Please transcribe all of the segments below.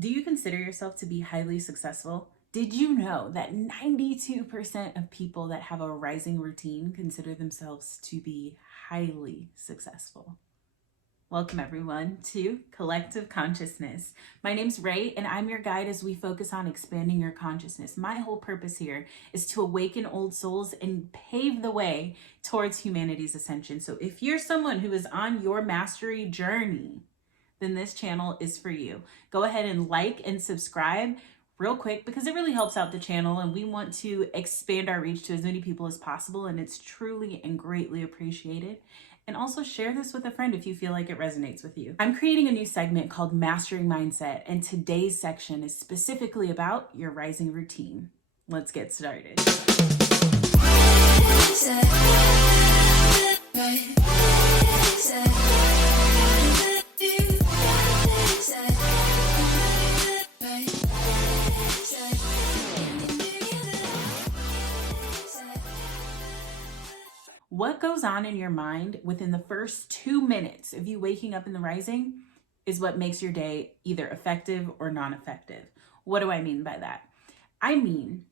Do you consider yourself to be highly successful? Did you know that 92% of people that have a rising routine consider themselves to be highly successful? Welcome everyone to Collective Consciousness. My name's Ray and I'm your guide as we focus on expanding your consciousness. My whole purpose here is to awaken old souls and pave the way towards humanity's ascension. So if you're someone who is on your mastery journey, then this channel is for you. Go ahead and like and subscribe real quick because it really helps out the channel and we want to expand our reach to as many people as possible, and it's truly and greatly appreciated. And also share this with a friend if you feel like it resonates with you. I'm creating a new segment called Mastering Mindset, and today's section is specifically about your rising routine. Let's get started. What goes on in your mind within the first 2 minutes of you waking up in the rising is what makes your day either effective or non-effective. What do I mean by that? I mean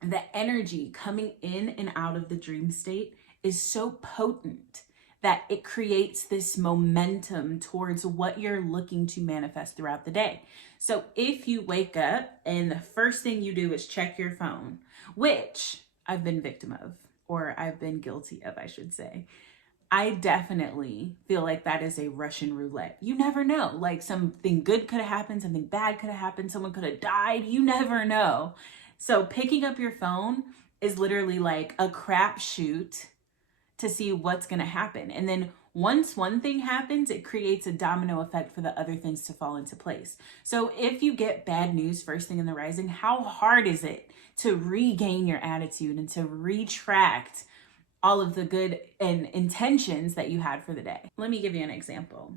the energy coming in and out of the dream state is so potent that it creates this momentum towards what you're looking to manifest throughout the day. So if you wake up and the first thing you do is check your phone, which I've been victim of, or I've been guilty of, I should say. I definitely feel like that is a Russian roulette. You never know, like something good could have happened, something bad could have happened, someone could have died, you never know. So picking up your phone is literally like a crapshoot to see what's gonna happen. And then once one thing happens, it creates a domino effect for the other things to fall into place. So if you get bad news first thing in the rising, how hard is it to regain your attitude and to retract all of the good and intentions that you had for the day? Let me give you an example.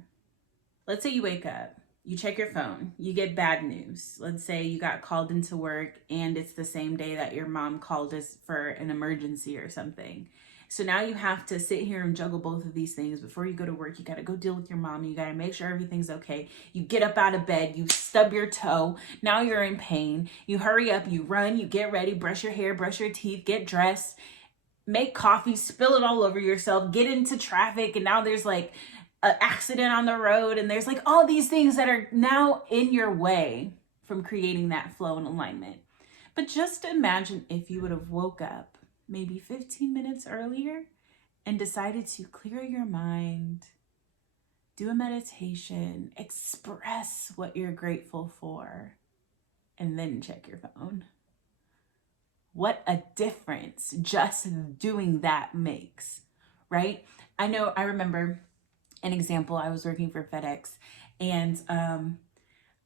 Let's say you wake up, you check your phone, you get bad news. Let's say you got called into work and it's the same day that your mom called us for an emergency or something. So now you have to sit here and juggle both of these things. Before you go to work, you got to go deal with your mom. You got to make sure everything's okay. You get up out of bed, you stub your toe. Now you're in pain. You hurry up, you run, you get ready, brush your hair, brush your teeth, get dressed, make coffee, spill it all over yourself, get into traffic. And now there's like an accident on the road. And there's like all these things that are now in your way from creating that flow and alignment. But just imagine if you would have woke up maybe 15 minutes earlier and decided to clear your mind, do a meditation, express what you're grateful for, and then check your phone. What a difference just doing that makes, right? I remember an example. I was working for FedEx, and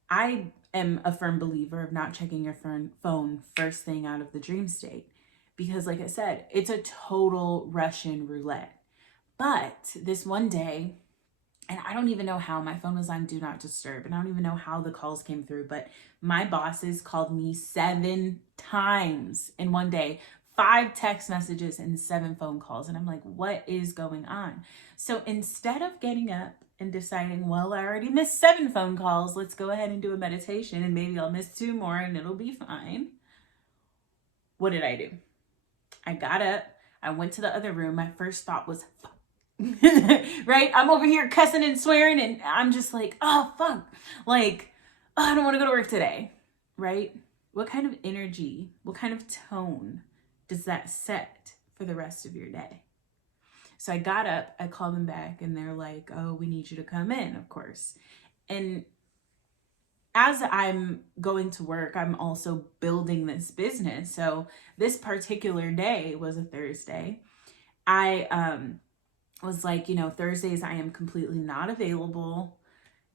I am a firm believer of not checking your phone first thing out of the dream state. Because like I said, it's a total Russian roulette. But this one day, and I don't even know how, my phone was on Do Not Disturb, and I don't even know how the calls came through, but my bosses called me 7 times in one day, 5 text messages and 7 phone calls. And I'm like, what is going on? So instead of getting up and deciding, well, I already missed 7 phone calls, let's go ahead and do a meditation and maybe I'll miss 2 more and it'll be fine. What did I do? I got up, I went to the other room. My first thought was, fuck. Right? I'm over here cussing and swearing and I'm just like, oh, fuck. Like, oh, I don't want to go to work today, right? What kind of energy, what kind of tone does that set for the rest of your day? So I got up, I called them back and they're like, oh, we need you to come in, of course. And as I'm going to work, I'm also building this business. So this particular day was a Thursday. I was like, Thursdays I am completely not available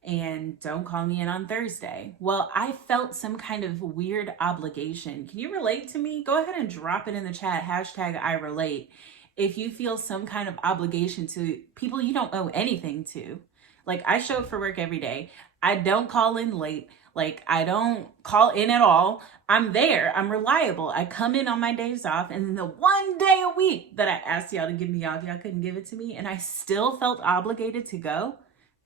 and don't call me in on Thursday. Well, I felt some kind of weird obligation. Can you relate to me? Go ahead and drop it in the chat, #I relate. If you feel some kind of obligation to people you don't owe anything to. Like, I show up for work every day. I don't call in late. Like, I don't call in at all. I'm there. I'm reliable. I come in on my days off. And then the one day a week that I asked y'all to give me off, y'all couldn't give it to me. And I still felt obligated to go.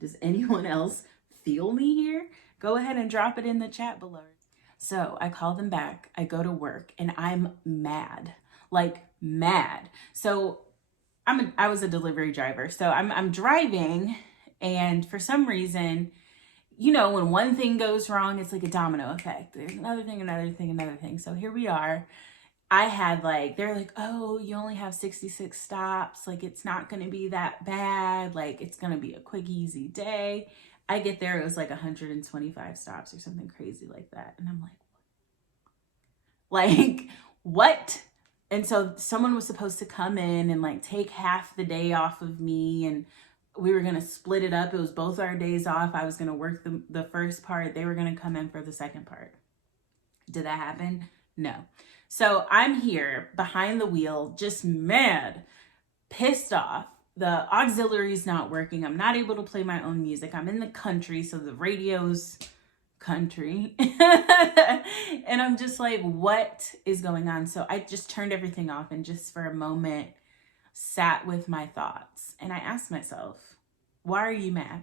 Does anyone else feel me here? go ahead and drop it in the chat below. So I call them back, I go to work, and I'm mad, like mad. So I was a delivery driver. So I'm driving, and for some reason, you know, when one thing goes wrong, it's like a domino effect. There's another thing, another thing, another thing. So here we are. I had like, they're like, oh, you only have 66 stops. Like, it's not going to be that bad. Like, it's going to be a quick, easy day. I get there, it was like 125 stops or something crazy like that. And I'm like, what? And so someone was supposed to come in and like take half the day off of me, and we were going to split it up. It was both our days off. I was going to work the first part. They were going to come in for the second part. Did that happen? No. So I'm here behind the wheel, just mad, pissed off. The auxiliary's not working. I'm not able to play my own music. I'm in the country, so the radio's country. And I'm just like, what is going on? So I just turned everything off and just for a moment sat with my thoughts. And I asked myself, why are you mad?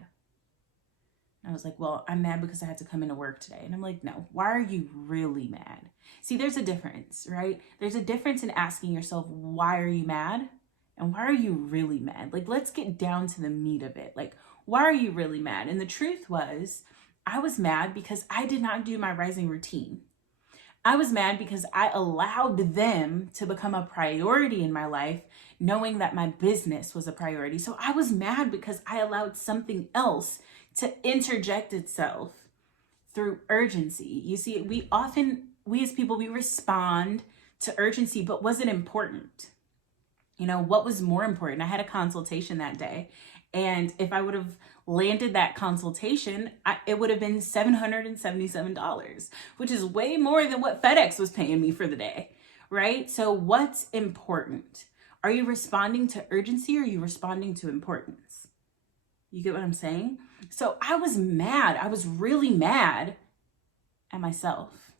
And I was like, well, I'm mad because I had to come into work today. And I'm like, no, why are you really mad? See, there's a difference, right? There's a difference in asking yourself, why are you mad? And why are you really mad? Like, let's get down to the meat of it. Like, why are you really mad? And the truth was, I was mad because I did not do my rising routine. I was mad because I allowed them to become a priority in my life, knowing that my business was a priority. So I was mad because I allowed something else to interject itself through urgency. You see, we as people, we respond to urgency, but was it important? You know, what was more important? I had a consultation that day, and if I would have landed that consultation, it would have been $777, which is way more than what FedEx was paying me for the day, right? So what's important? Are you responding to urgency, or are you responding to importance? You get what I'm saying? So I was mad. I was really mad at myself,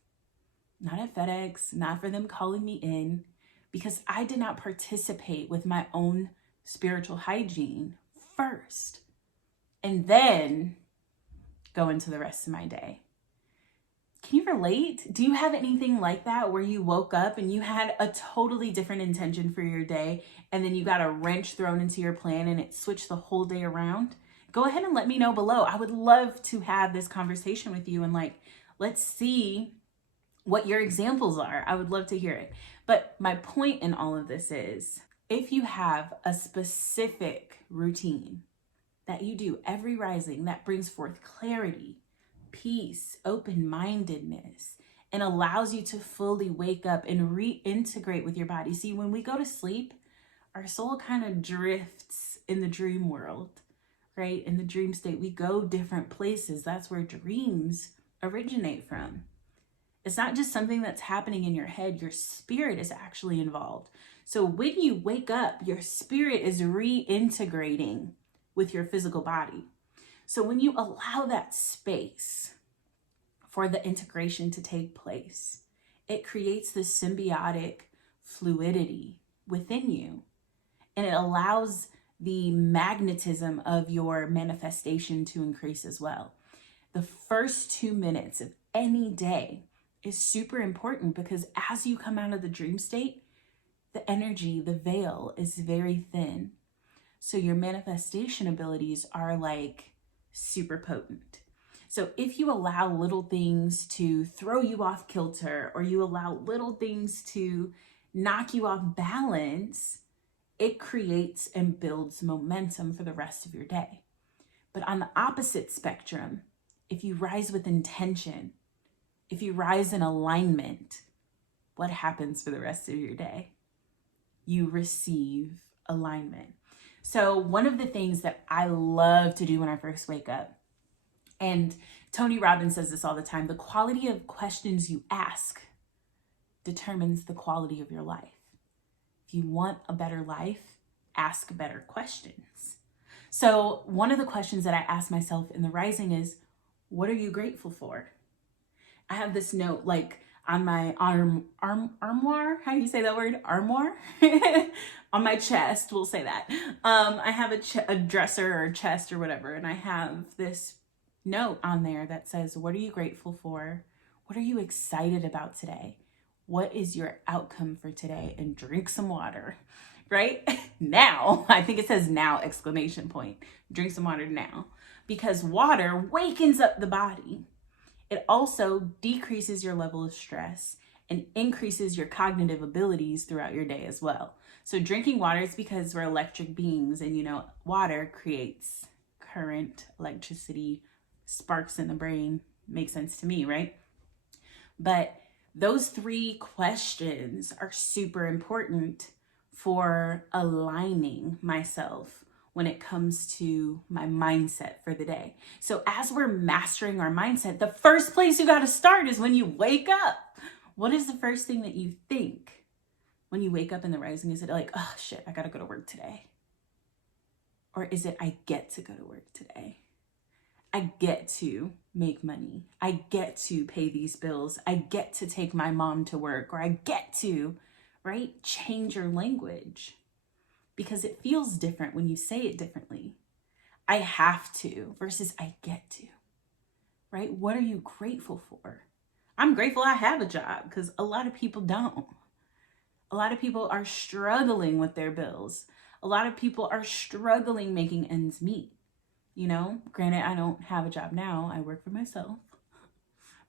not at FedEx, not for them calling me in, because I did not participate with my own spiritual hygiene first, and then go into the rest of my day. Can you relate? Do you have anything like that where you woke up and you had a totally different intention for your day, and then you got a wrench thrown into your plan and it switched the whole day around? Go ahead and let me know below. I would love to have this conversation with you, and like, let's see what your examples are. I would love to hear it. But my point in all of this is, if you have a specific routine that you do every rising that brings forth clarity, peace, open-mindedness, and allows you to fully wake up and reintegrate with your body. See, when we go to sleep, our soul kind of drifts in the dream world, right? In the dream state, we go different places. That's where dreams originate from. It's not just something that's happening in your head. Your spirit is actually involved. So when you wake up, your spirit is reintegrating with your physical body. So when you allow that space for the integration to take place, it creates this symbiotic fluidity within you. And it allows the magnetism of your manifestation to increase as well. The first 2 minutes of any day is super important, because as you come out of the dream state, the energy, the veil is very thin. So your manifestation abilities are like super potent. So if you allow little things to throw you off kilter, or you allow little things to knock you off balance, it creates and builds momentum for the rest of your day. But on the opposite spectrum, if you rise with intention, if you rise in alignment, what happens for the rest of your day? You receive alignment. So one of the things that I love to do when I first wake up, and Tony Robbins says this all the time, the quality of questions you ask determines the quality of your life. If you want a better life, ask better questions. So one of the questions that I ask myself in the rising is, what are you grateful for? I have this note like on my armoire. How do you say that word? Armoire? On my chest, we'll say that. I have a dresser or chest or whatever, and I have this note on there that says, what are you grateful for? What are you excited about today? What is your outcome for today? And drink some water, right? Now, I think it says now, exclamation point. Drink some water now, because water wakens up the body. It also decreases your level of stress and increases your cognitive abilities throughout your day as well. So drinking water is because we're electric beings, and water creates current, electricity, sparks in the brain. Makes sense to me, right? But those 3 questions are super important for aligning myself when it comes to my mindset for the day. So as we're mastering our mindset, the first place you got to start is when you wake up. What is the first thing that you think when you wake up in the rising? Is it like, oh shit, I got to go to work today? Or is it, I get to go to work today? I get to make money. I get to pay these bills. I get to take my mom to work, or I get to, right? Change your language, because it feels different when you say it differently. I have to versus I get to, right? What are you grateful for? I'm grateful I have a job, because a lot of people don't. A lot of people are struggling with their bills. A lot of people are struggling making ends meet. Granted, I don't have a job now. I work for myself.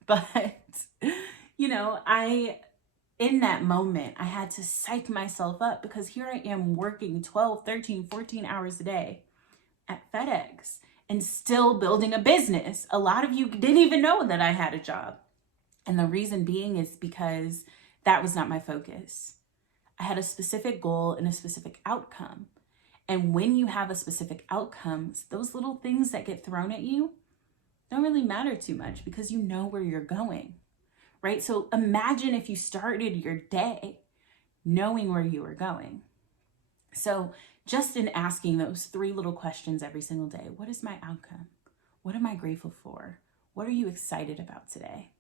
But, in that moment, I had to psych myself up, because here I am working 12, 13, 14 hours a day at FedEx and still building a business. A lot of you didn't even know that I had a job. And the reason being is because that was not my focus. I had a specific goal and a specific outcome. And when you have a specific outcome, those little things that get thrown at you don't really matter too much, because you know where you're going, right? So imagine if you started your day knowing where you were going. So just in asking those 3 little questions every single day, what is my outcome? What am I grateful for? What are you excited about today?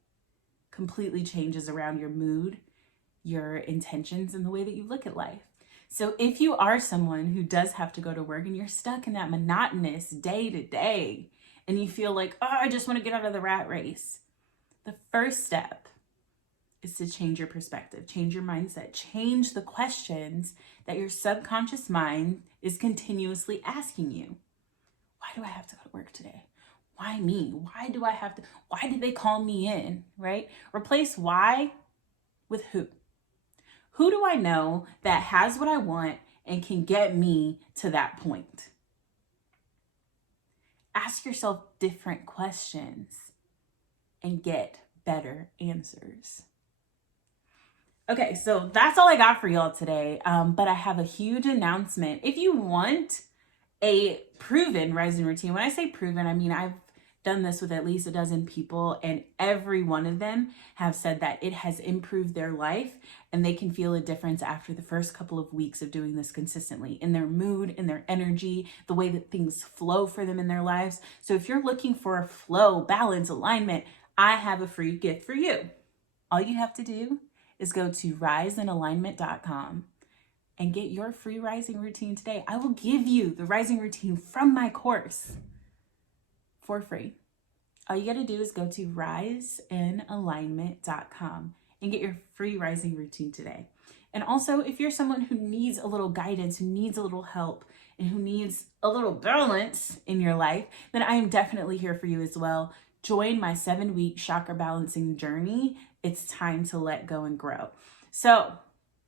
Completely changes around your mood, your intentions, and the way that you look at life. So if you are someone who does have to go to work and you're stuck in that monotonous day to day, and you feel like, oh, I just want to get out of the rat race, the first step is to change your perspective, change your mindset, change the questions that your subconscious mind is continuously asking you. Why do I have to go to work today? Why me? Why do I have to? Why did they call me in, right? Replace why with who. Who do I know that has what I want and can get me to that point? Ask yourself different questions and get better answers. Okay, so that's all I got for y'all today. But I have a huge announcement. If you want a proven rising routine, when I say proven, I mean I've done this with at least 12 people, and every one of them have said that it has improved their life, and they can feel a difference after the first couple of weeks of doing this consistently, in their mood, in their energy, the way that things flow for them in their lives. So if you're looking for a flow, balance, alignment, I have a free gift for you. All you have to do is go to riseandalignment.com and get your free rising routine today. I will give you the rising routine from my course for free. All you got to do is go to riseandalignment.com and get your free rising routine today. And also, if you're someone who needs a little guidance, who needs a little help, and who needs a little balance in your life, then I am definitely here for you as well. Join my 7-week chakra balancing journey. It's time to let go and grow. So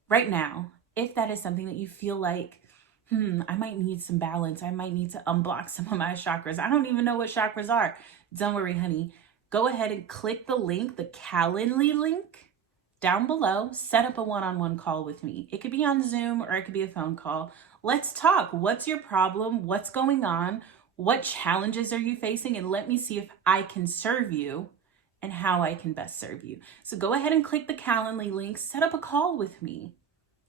right now, if that is something that you feel like, I might need some balance, I might need to unblock some of my chakras, I don't even know what chakras are. Don't worry, honey. Go ahead and click the link, the Calendly link down below. Set up a one-on-one call with me. It could be on Zoom or it could be a phone call. Let's talk. What's your problem? What's going on? What challenges are you facing? And let me see if I can serve you and how I can best serve you. So go ahead and click the Calendly link. Set up a call with me.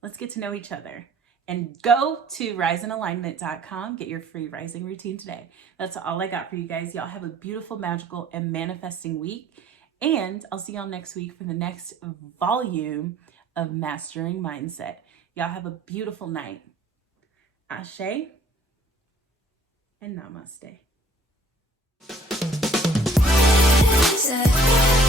Let's get to know each other. And go to riseandalignment.com. Get your free rising routine today. That's all I got for you guys. Y'all have a beautiful, magical, and manifesting week. And I'll see y'all next week for the next volume of Mastering Mindset. Y'all have a beautiful night. Asè and Namaste. Say